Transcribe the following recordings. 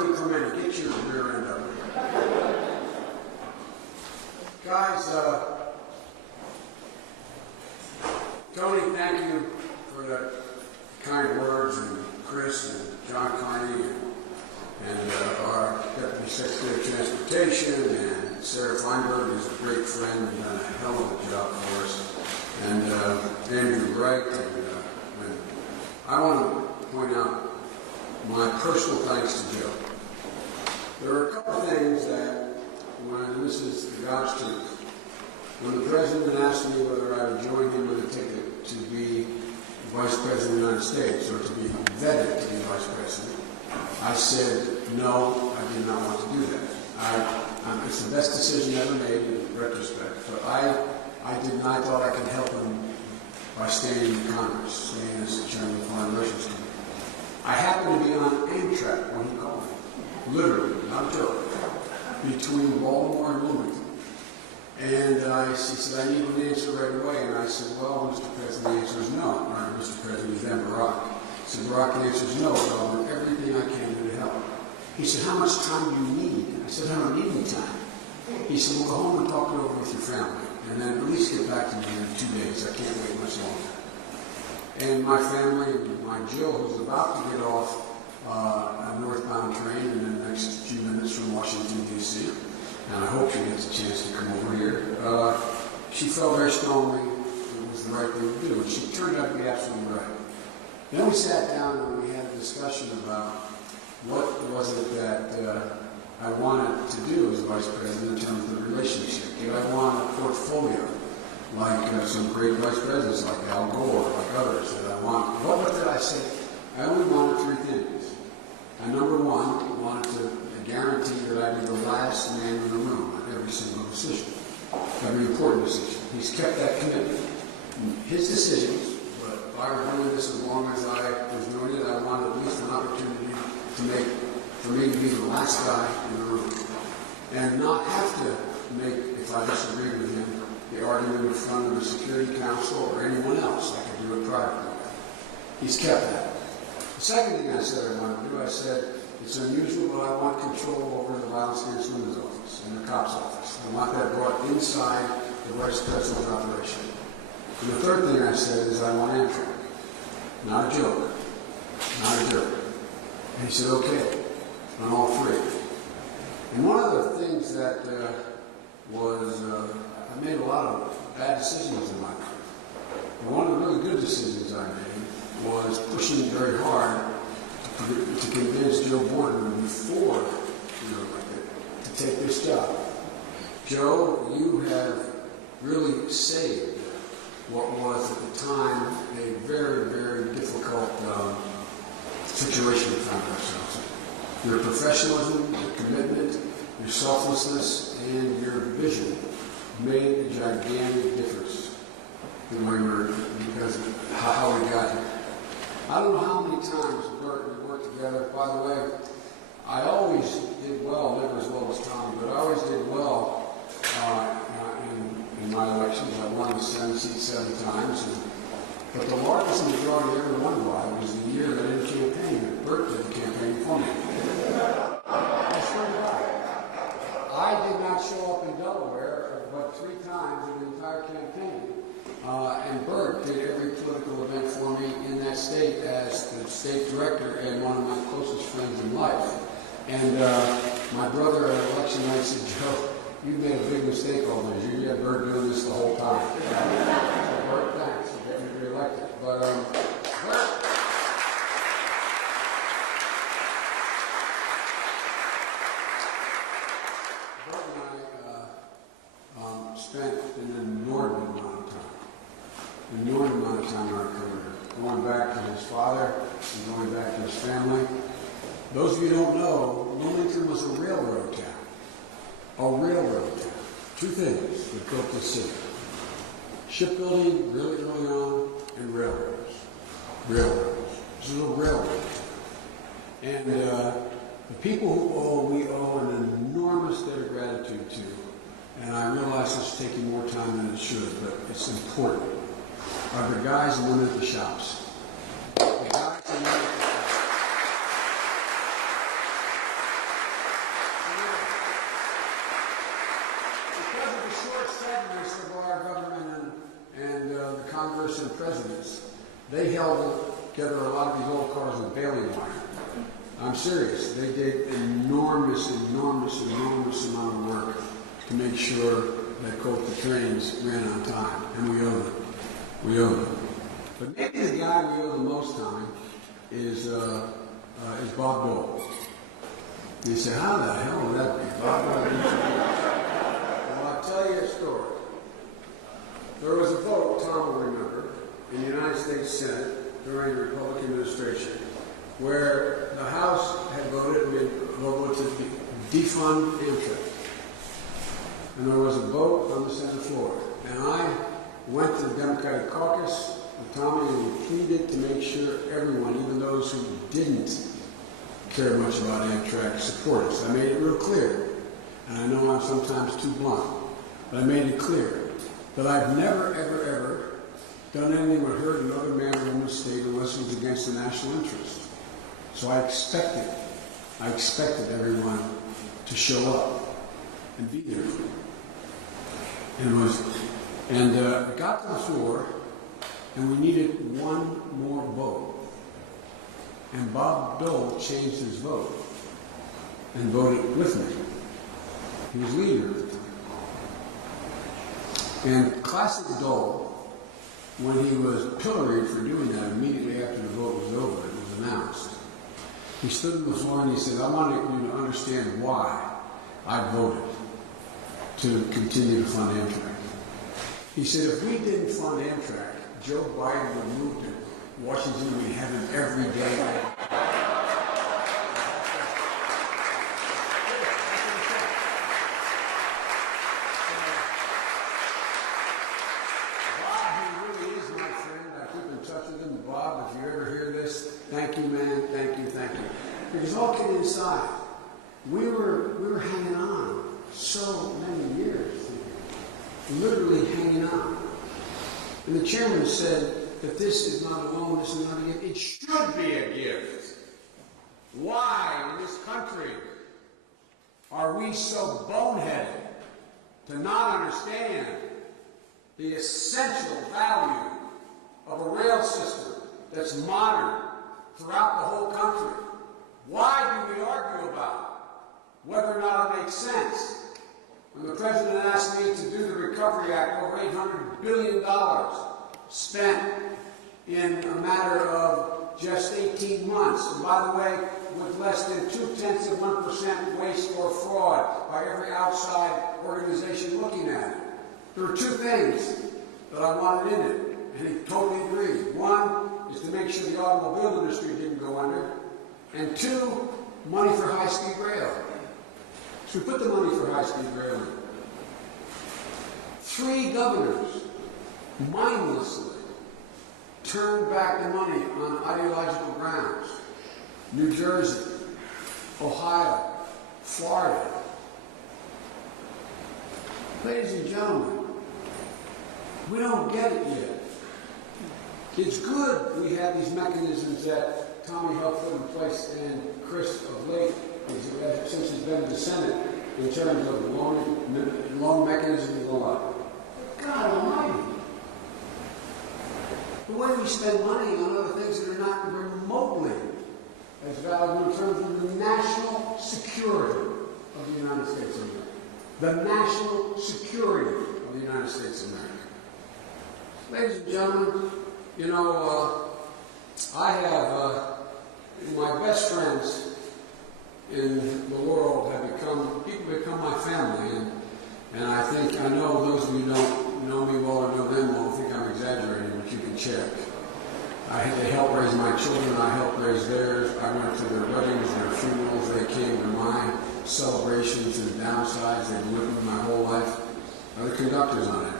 working for many. Get your rear end up. Guys, Tony, thank you for the kind words, and Chris and John Carney and our Deputy Secretary of Transportation, and Sarah Feinberg is a great friend and done a hell of a job for us, and Andrew Wright. And I want to point out my personal thanks to Joe. There are a couple of things that, when this is the God's truth, when the President asked me whether I would join him with a ticket to be Vice President of the United States or to be vetted to be Vice President, I said, no, I did not want to do that. It's the best decision ever made in retrospect, but I thought I could help him by staying in Congress, staying as the Chairman of the Foreign Relations Committee. I happened to be on Amtrak when he called me, literally, not a joke, between Baltimore and Wilmington. And he said, I need an answer right away. And I said, well, Mr. President, the answer is no. Or Mr. President, is then Barack. He said, Barack, the answer is no, but I'll do everything I can do to help. He said, how much time do you need? I said, I don't need any time. He said, well, go home and talk it over with your family. And then at least get back to me in 2 days. I can't wait much longer. And my family, and my Jill, who's about to get off a northbound train in the next few minutes from Washington, D.C., and I hope she gets a chance to come over here. She felt very strongly it was the right thing to do, and she turned out to be absolutely right. Then we sat down and we had a discussion about what was it that I wanted to do as Vice President in terms of the relationship. Did I want a portfolio like some great Vice Presidents like Al Gore, like others? Did I want, what did I say? I only wanted 3 things. And number one, I wanted to guarantee that I'd be the last man in the room on every single decision, every important decision. He's kept that commitment. His decisions, but if I were doing this as long as I was doing it, I wanted at least an opportunity for me to be the last guy in the room. And not have to make, if I disagreed with him, the argument in front of the Security Council or anyone else. I could do it privately. He's kept that. The second thing I said I wanted to do, I said, it's unusual, but I want control over the Violence Against Women's office and the cops office. I want that brought inside the Vice President's operation. And the third thing I said is I want Amtrak. Not a joke. Not a joke. And he said, okay, on all 3. And one of the things that was, I made a lot of bad decisions in my life. And one of the really good decisions I made was pushing very hard to convince Joe Borden before to take this job. Joe, you have really saved what was at the time a very, very difficult situation we found ourselves in. Your professionalism, your commitment, your selflessness, and your vision made a gigantic difference in where we were, because of how we got here. I don't know how many times Bert we worked together. By the way, I always did well, never as well as Tommy, but I always did well in my elections. I won the Senate seat 7 times. But the largest majority I ever won by was the year that I didn't campaign, that Bert did the campaign for me. I swear to God. I did not show up in Delaware but 3 times in the entire campaign. And Bert did every political event for me in that state as the state director and one of my closest friends in life. And my brother at election night said, Joe, you made a big mistake all those years. You had Bert doing this the whole time. So Bert, thanks for getting me reelected. But Bert, and I spent an inordinate amount of time in our career, going back to his father and going back to his family. Those of you who don't know, Wilmington was a railroad town. A railroad town. 2 things that built this city. Shipbuilding, really early on, and railroads. Railroads. This is a railroad town. And the people we owe an enormous debt of gratitude to. And I realize it's taking more time than it should, but it's important. Are the guys and women at the shops. The guys and women at the shops. Congress and presidents, they held together a lot of these old cars with baling wire. I'm serious. They did enormous amount of work to make sure that, quote, the trains ran on time, and we owe them. We owe them. But maybe the guy we owe the most time is Bob Dole. You say, how the hell would that be? Bob Dole. Well, I'll tell you a story. There was a vote, Tom will remember, in the United States Senate during the Republican administration, where the House had voted to defund Amtrak. And there was a vote on the Senate floor. And I went to the Democratic caucus with Tommy and we pleaded to make sure everyone, even those who didn't care much about Amtrak, support us. I made it real clear. And I know I'm sometimes too blunt, but I made it clear that I've never, ever done anything or hurt another man or woman's state unless it was against the national interest. So I expected everyone to show up and be there. And it got to the floor, and we needed one more vote. And Bob Dole changed his vote and voted with me. He was leader at the time. And classic Dole, when he was pilloried for doing that immediately after the vote was over, it was announced. He stood on the floor and he said, I want you to understand why I voted to continue to fund Amtrak. He said, if we didn't fund Amtrak, Joe Biden would move to Washington, we'd have him every day. Bob, he really is my friend. I keep in touch with him. Bob, if you ever hear this, thank you, man. Thank you. Because all kidding aside, we were hanging on so many years, literally hanging on. And the chairman said that this is not a loan, this is not a gift. It should be a gift. Why in this country are we so boneheaded to not understand the essential value of a rail system that's modern throughout the whole country? Why do we argue about whether or not it makes sense? When the president asked me to do the Recovery Act, over $800 billion spent in a matter of just 18 months. And by the way, with less than 0.2% waste or fraud by every outside organization looking at it. There were two things that I wanted in it, and he totally agreed. One is to make sure the automobile industry didn't go under, and two, money for high-speed rail. So we put the money for high-speed rail in. 3 governors mindlessly turned back the money on ideological grounds. New Jersey, Ohio, Florida. Ladies and gentlemen, we don't get it yet. It's good we have these mechanisms that Tommy helped put in place and Chris of late, since he's been in the Senate, in terms of loan mechanisms and the like. God almighty. The way we spend money on other things that are not remotely as valuable in terms of the national security of the United States of America. The national security of the United States of America. Ladies and gentlemen, you know, I have my best friends in the world have become my family, and I think I know those of you who don't know me well or know them well think I'm exaggerating, but you can check. They helped raise my children, I helped raise theirs. I went to their weddings, their funerals, they came to my celebrations and downsides. They've lived with me my whole life. They're the conductors on it.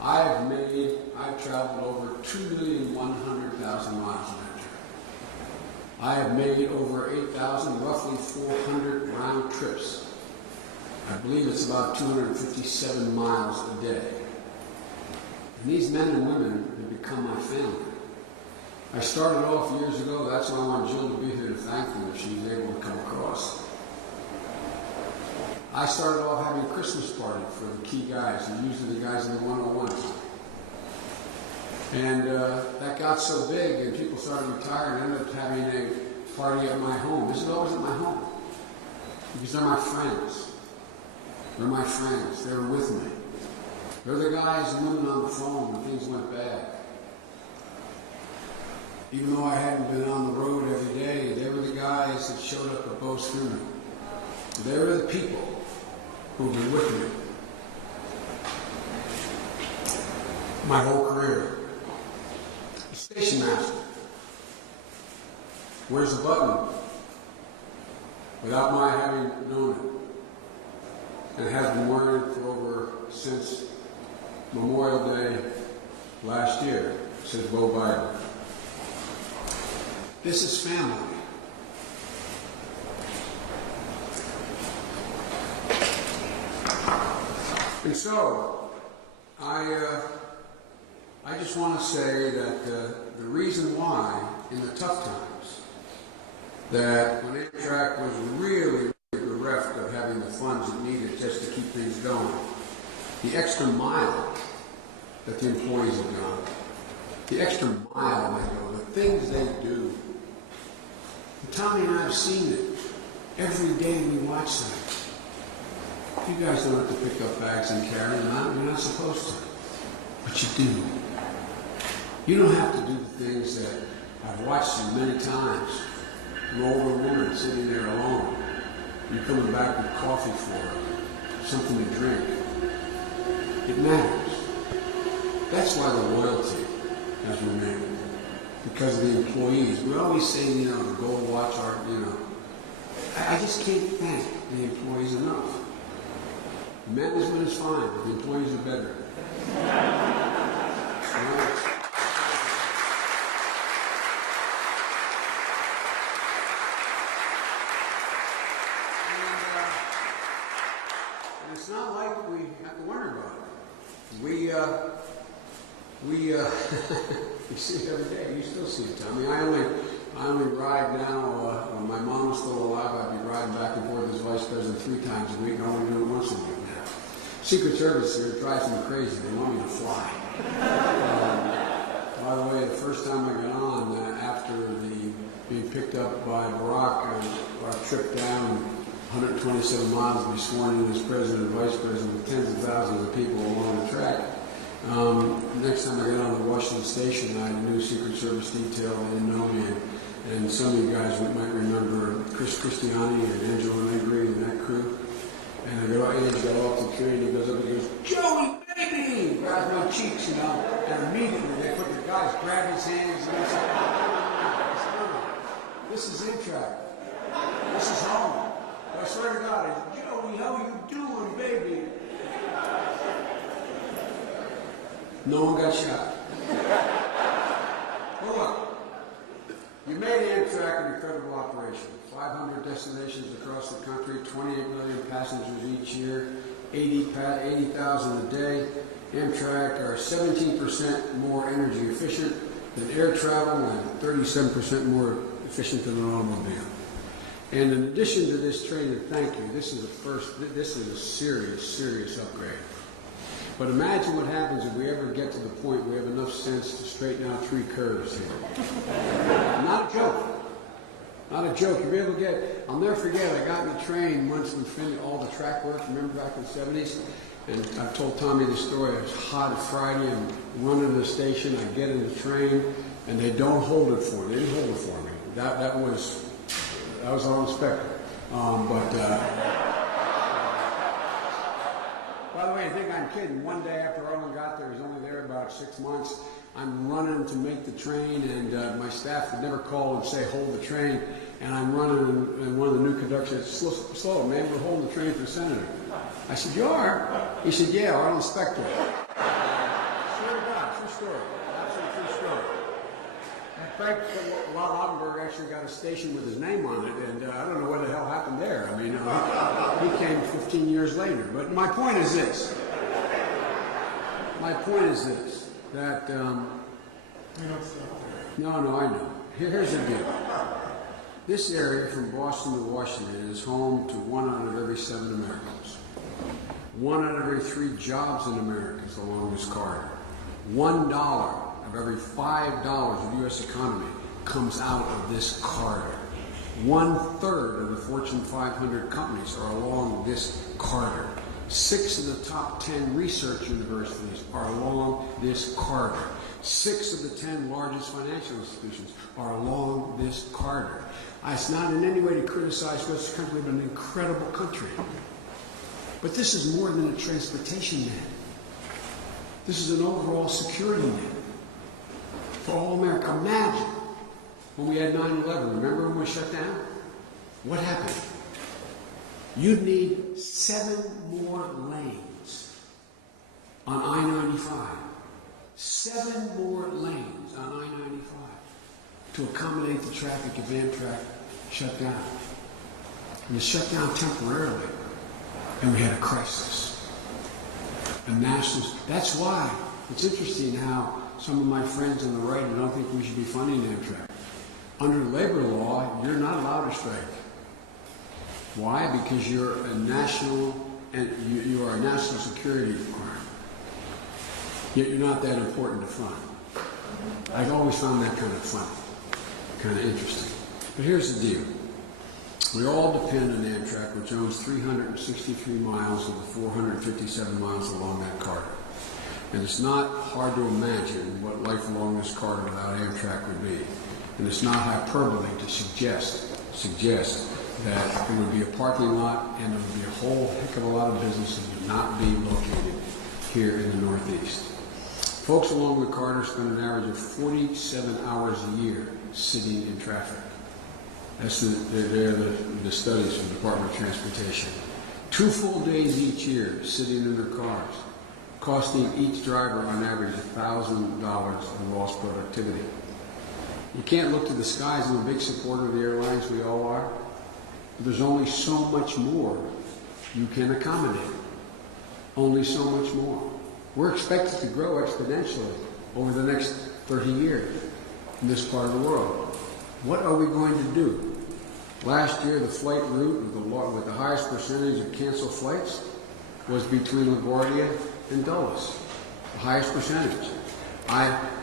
I've traveled over 2,100,000 miles in that trip. I have made over 8,000, roughly 400 round trips. I believe it's about 257 miles a day. And these men and women have become my family. I started off years ago, that's why I want Jill to be here to thank them if she's able to come across. I started off having a Christmas party for the key guys, and usually the guys in the 101. And that got so big, and people started retiring, and ended up having a party at my home. This is always at my home. Because they're my friends. They're my friends. They're with me. They're the guys and women on the phone when things went bad. Even though I hadn't been on the road every day, they were the guys that showed up at Bo's funeral. They were the people who've been with me my whole career. The station master wears a button without my having known it, and has been wearing it for since Memorial Day last year, says Bo Biden. This is family. And so, I just want to say that the reason why, in the tough times, that when Amtrak was really bereft of having the funds it needed just to keep things going, the extra mile that the employees have gone, the extra mile they go, the things they do. And Tommy and I have seen it. Every day we watch that. You guys don't have to pick up bags and carry them out. You're not supposed to. But you do. You don't have to do the things that I've watched you many times. An older woman sitting there alone. You're coming back with coffee for her, something to drink. It matters. That's why the loyalty has remained. Because of the employees. We always say, the gold watch art, I just can't thank the employees enough. Management is fine, but the employees are better. And it's not like we have to wonder about it. We see it every day. You still see it, Tommy. I only ride now. When my mom was still alive, I'd be riding back and forth as vice president 3 times a week. I only do it once a week now. Secret Service here drives me crazy. They want me to fly. By the way, the first time I got on after being picked up by Barack, our trip down 127 miles to be sworn in as president and vice president with tens of thousands of people along the track. Next time I got on the Washington station, I had a new Secret Service detail. They didn't know me. And some of you guys might remember Chris Christiani and Angela Negri and that crew. And Ange got off the train, he goes up and he goes, "Joey, baby!" Grabs my cheeks, and immediately they put the guys, grab his hands, and they said, "No, this is Amtrak. This is home." But I swear to God, I said, "Joey, how you doing, baby?" No one got shot. Well, look, you made Amtrak an incredible operation. 500 destinations across the country, 28 million passengers each year, 80,000 a day. Amtrak are 17% more energy efficient than air travel and 37% more efficient than an automobile. And in addition to this train, and thank you, this is a serious upgrade. But imagine what happens if we ever get to the point where we have enough sense to straighten out 3 curves here. Not a joke. Not a joke. You'll be able to get, I'll never forget, I got in the train once we finished all the track work, remember back in the 70s? And I've told Tommy the story. It was hot at Friday, I'm running to the station, I get in the train, and they don't hold it for me. They didn't hold it for me. That was unexpected. By the way, I think I'm kidding. One day after Arlen got there, he was only there about 6 months. I'm running to make the train, and my staff would never call and say, "Hold the train." And I'm running, and one of the new conductors said, "Slow, man, we're holding the train for the senator." I said, "You are?" He said, "Yeah, Arlen Specter." Swear to God, true story. Absolutely true story. In fact, Laudenberg actually got a station with his name on it, and I don't know what the hell happened there. I mean, he came 15 years later. But my point is this. That, no, I know. Here's the deal. This area from Boston to Washington is home to 1 out of every 7 Americans. 1 out of every 3 jobs in America is along this corridor. $1 of every $5 of the U.S. economy comes out of this corridor. 1/3 of the Fortune 500 companies are along this corridor. 6 of the top 10 research universities are along this corridor. 6 of the 10 largest financial institutions are along this corridor. It's not in any way to criticize West country, but an incredible country. But this is more than a transportation net. This is an overall security net for all America. Imagine when we had 9/11. Remember when we shut down? What happened? You'd need 7 more lanes on I-95. 7 more lanes on I-95 to accommodate the traffic if Amtrak shut down. And it shut down temporarily, and we had a crisis. And that's why it's interesting how some of my friends on the right don't think we should be funding Amtrak. Under labor law, you're not allowed to strike. Why? Because you're a national, and you are a national security requirement. Yet you're not that important to fund. I've always found that kind of fun, kind of interesting. But here's the deal. We all depend on Amtrak, which owns 363 miles of the 457 miles along that corridor. And it's not hard to imagine what life along this corridor without Amtrak would be. And it's not hyperbole to suggest that there would be a parking lot and there would be a whole heck of a lot of businesses that would not be located here in the Northeast. Folks along the corridor spend an average of 47 hours a year sitting in traffic. That's the studies from the Department of Transportation. 2 full days each year sitting in their cars, costing each driver on average $1,000 in lost productivity. You can't look to the skies. I'm a big supporter of the airlines, we all are. But there's only so much more you can accommodate. Only so much more. We're expected to grow exponentially over the next 30 years in this part of the world. What are we going to do? Last year, the flight route with the highest percentage of canceled flights was between LaGuardia and Dulles. The highest percentage.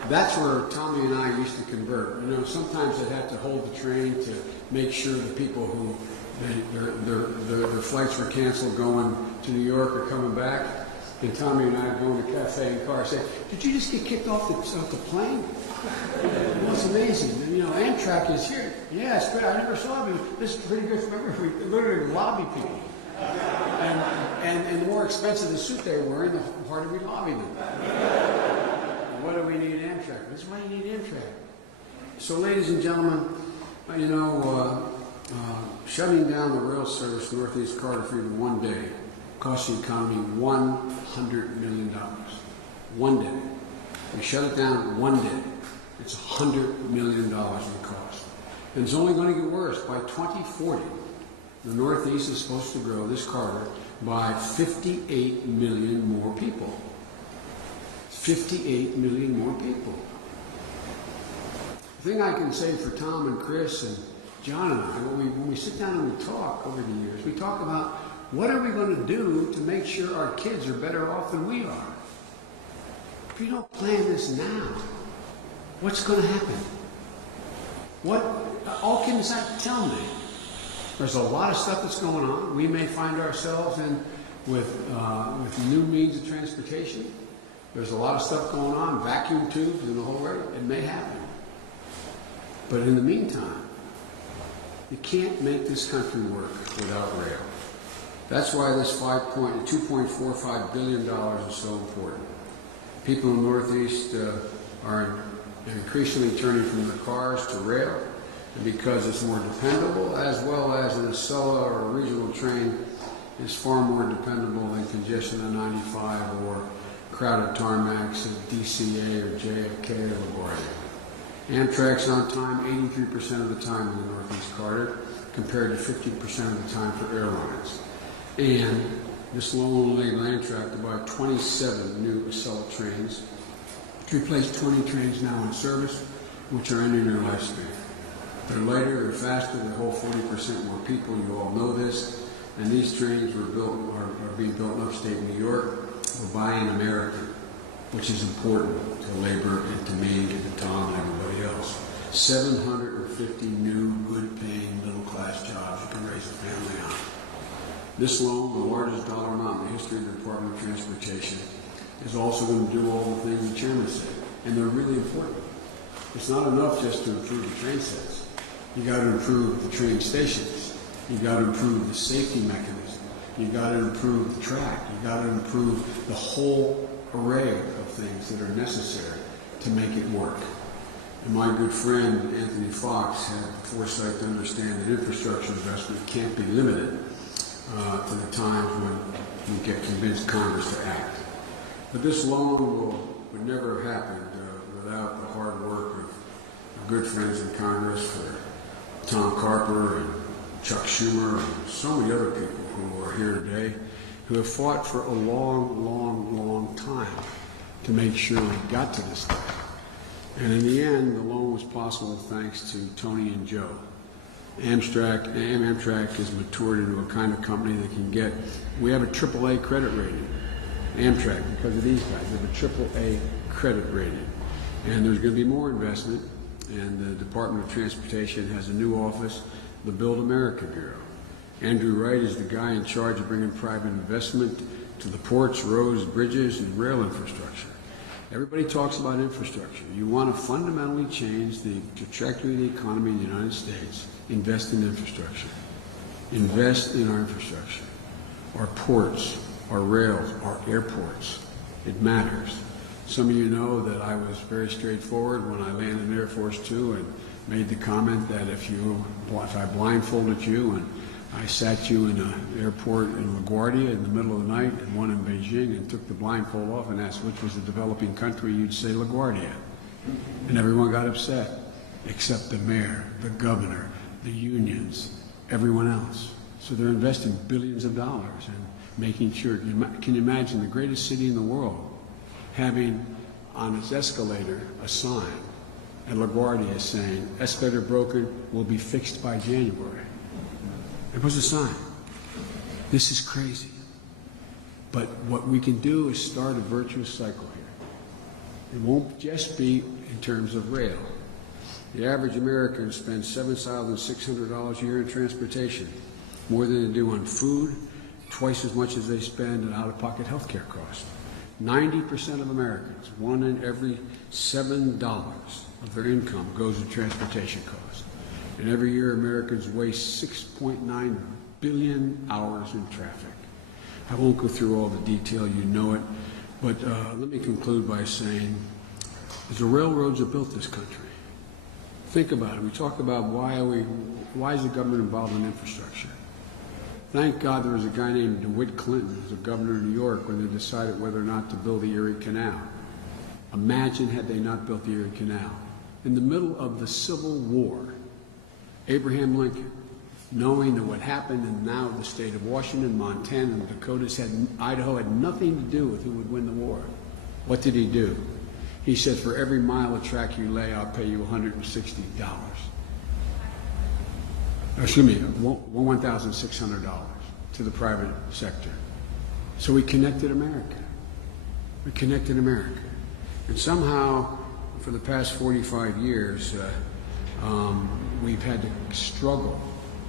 That's where Tommy and I used to convert. You know, sometimes I'd have to hold the train to make sure the people who their flights were canceled going to New York or coming back. And Tommy and I would go in the cafe in the car and say, "Did you just get kicked off the plane?" Well, it's amazing. And, you know, Amtrak is here. Yeah, it's great. I never saw it. This is pretty good. Remember, we literally lobby people. And the more expensive the suit they were wearing, the harder we lobby them. What do we need Amtrak? This is why you need Amtrak. So, ladies and gentlemen, you know, shutting down the rail service Northeast Corridor for even one day cost the economy $100 million. One day. We shut it down one day. It's $100 million in cost. And it's only going to get worse. By 2040, the Northeast is supposed to grow this corridor by 58 million more people. 58 million more people. The thing I can say for Tom and Chris and John and I, when we sit down and we talk over the years, we talk about what are we going to do to make sure our kids are better off than we are. If you don't plan this now, what's going to happen? All kidding aside, tell me. There's a lot of stuff that's going on. We may find ourselves with new means of transportation. There's a lot of stuff going on, vacuum tubes and the whole way. It may happen. But in the meantime, you can't make this country work without rail. That's why this $2.45 billion is so important. People in the Northeast are increasingly turning from their cars to rail, and because it's more dependable, as well as an Acela or a regional train is far more dependable than congestion on 95 or crowded tarmacs at DCA or JFK or LaGuardia. Amtrak's on time 83% of the time in the Northeast Corridor, compared to 50% of the time for airlines. And this long laid Amtrak to buy 27 new Acela trains to replace 20 trains now in service, which are ending their lifespan. They're lighter, they're faster, they hold 40% more people. You all know this. And these trains are being built in upstate New York. We're buying American. which is important to labor and to me and to Tom and everybody else. 750 new, good-paying, middle-class jobs you can raise a family on. This loan, the largest dollar amount in the history of the Department of Transportation, is also going to do all the things the chairman said, and they're really important. It's not enough just to improve the train sets. You got to improve the train stations. You got to improve the safety mechanism. You got to improve the track. You got to improve the whole array of things that are necessary to make it work. And my good friend Anthony Fox had the foresight to understand that infrastructure investment can't be limited to the times when we get convinced Congress to act. But this loan would never have happened without the hard work of our good friends in Congress, for Tom Carper and Chuck Schumer and so many other people who are here today, who have fought for a long, long, long time to make sure we got to this day. And in the end, the loan was possible thanks to Tony and Joe. Amtrak has matured into a kind of company that can get, we have a AAA credit rating. Amtrak, because of these guys, they have a AAA credit rating. And there's going to be more investment, and the Department of Transportation has a new office, the Build America Bureau. Andrew Wright is the guy in charge of bringing private investment to the ports, roads, bridges, and rail infrastructure. Everybody talks about infrastructure. You want to fundamentally change the trajectory of the economy in the United States, invest in infrastructure. Invest in our infrastructure, our ports, our rails, our airports. It matters. Some of you know that I was very straightforward when I landed in Air Force Two and made the comment that if I blindfolded you and I sat you in an airport in LaGuardia in the middle of the night and one in Beijing and took the blindfold off and asked which was the developing country, you'd say LaGuardia. And everyone got upset, except the mayor, the governor, the unions, everyone else. So they're investing billions of dollars in making sure. Can you imagine the greatest city in the world having on its escalator a sign at LaGuardia saying, escalator broken, will be fixed by January. It was a sign. This is crazy. But what we can do is start a virtuous cycle here. It won't just be in terms of rail. The average American spends $7,600 a year in transportation, more than they do on food, twice as much as they spend in out-of-pocket health care costs. 90% of Americans, 1 in every $7 of their income goes to transportation costs. And every year Americans waste 6.9 billion hours in traffic. I won't go through all the detail, you know it, but let me conclude by saying, as the railroads have built this country, think about it. We talk about why is the government involved in infrastructure? Thank God there was a guy named DeWitt Clinton, who was the governor of New York, when they decided whether or not to build the Erie Canal. Imagine had they not built the Erie Canal. In the middle of the Civil War, Abraham Lincoln, knowing that what happened in now the state of Washington, Montana, and the Dakotas, Idaho had nothing to do with who would win the war. What did he do? He said, for every mile of track you lay, I'll pay you $160. Excuse me, $1,600 to the private sector. So we connected America. We connected America. And somehow, for the past 45 years, we've had to struggle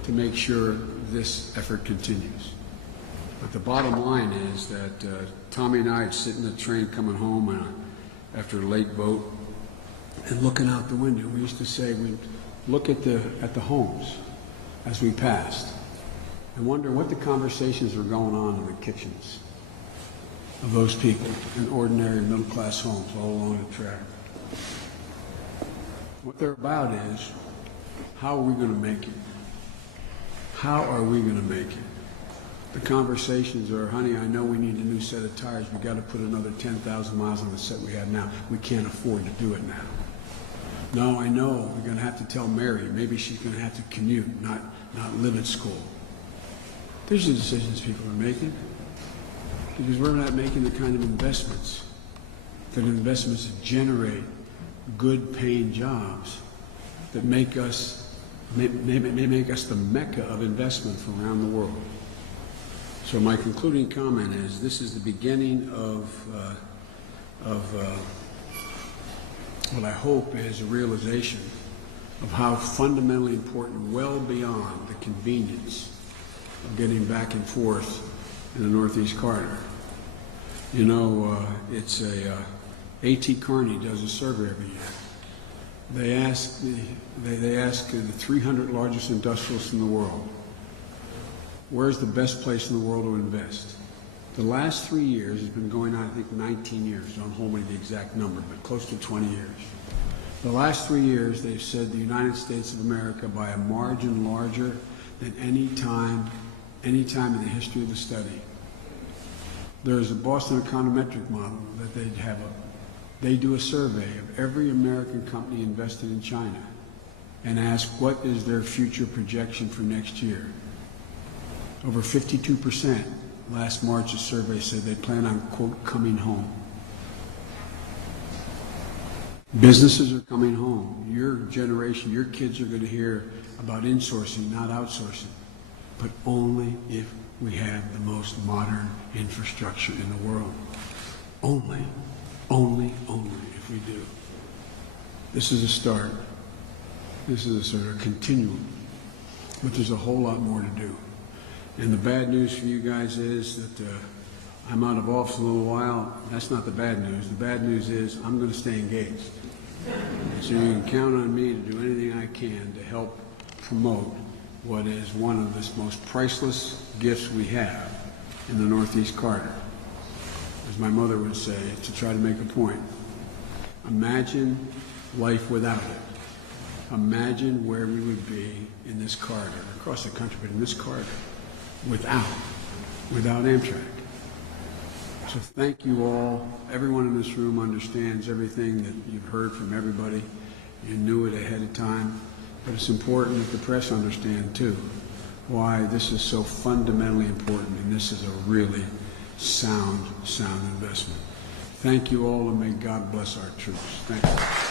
to make sure this effort continues. But the bottom line is that Tommy and I would sit in the train coming home after a late boat and looking out the window. We used to say we'd look at the homes as we passed and wonder what the conversations were going on in the kitchens of those people in ordinary middle-class homes all along the track. What they're about is, how are we going to make it? How are we going to make it? The conversations are, honey, I know we need a new set of tires. We've got to put another 10,000 miles on the set we have now. We can't afford to do it now. No, I know we're going to have to tell Mary. Maybe she's going to have to commute, not live at school. These are decisions people are making because we're not making the kind of investments that generate good paying jobs that make us the mecca of investment from around the world. So my concluding comment is this is the beginning of of what I hope is a realization of how fundamentally important, well beyond the convenience of getting back and forth in the Northeast Corridor. You know, it's A.T. Kearney does a survey every year. They ask the 300 largest industrialists in the world, where's the best place in the world to invest? The last 3 years has been going on, I think, 19 years. Don't hold me to the exact number, but close to 20 years. The last 3 years, they've said the United States of America, by a margin larger than any time in the history of the study. There's a Boston econometric model that they do a survey of every American company invested in China and ask what is their future projection for next year. Over 52%, last March's survey said they plan on, quote, coming home. Businesses are coming home. Your generation, your kids are going to hear about insourcing, not outsourcing, but only if we have the most modern infrastructure in the world. Only if we do. This is a start. This is a sort of continuum, but there's a whole lot more to do. And the bad news for you guys is that I'm out of office a little while. That's not the bad news. The bad news is I'm going to stay engaged. So you can count on me to do anything I can to help promote what is one of the most priceless gifts we have in the Northeast Corridor. As my mother would say, to try to make a point, imagine life without it. Imagine where we would be in this corridor, across the country, but in this corridor, without Amtrak. So thank you all. Everyone in this room understands everything that you've heard from everybody. You knew it ahead of time. But it's important that the press understand, too, why this is so fundamentally important, and this is a really sound investment. Thank you all, and may God bless our troops. Thank you.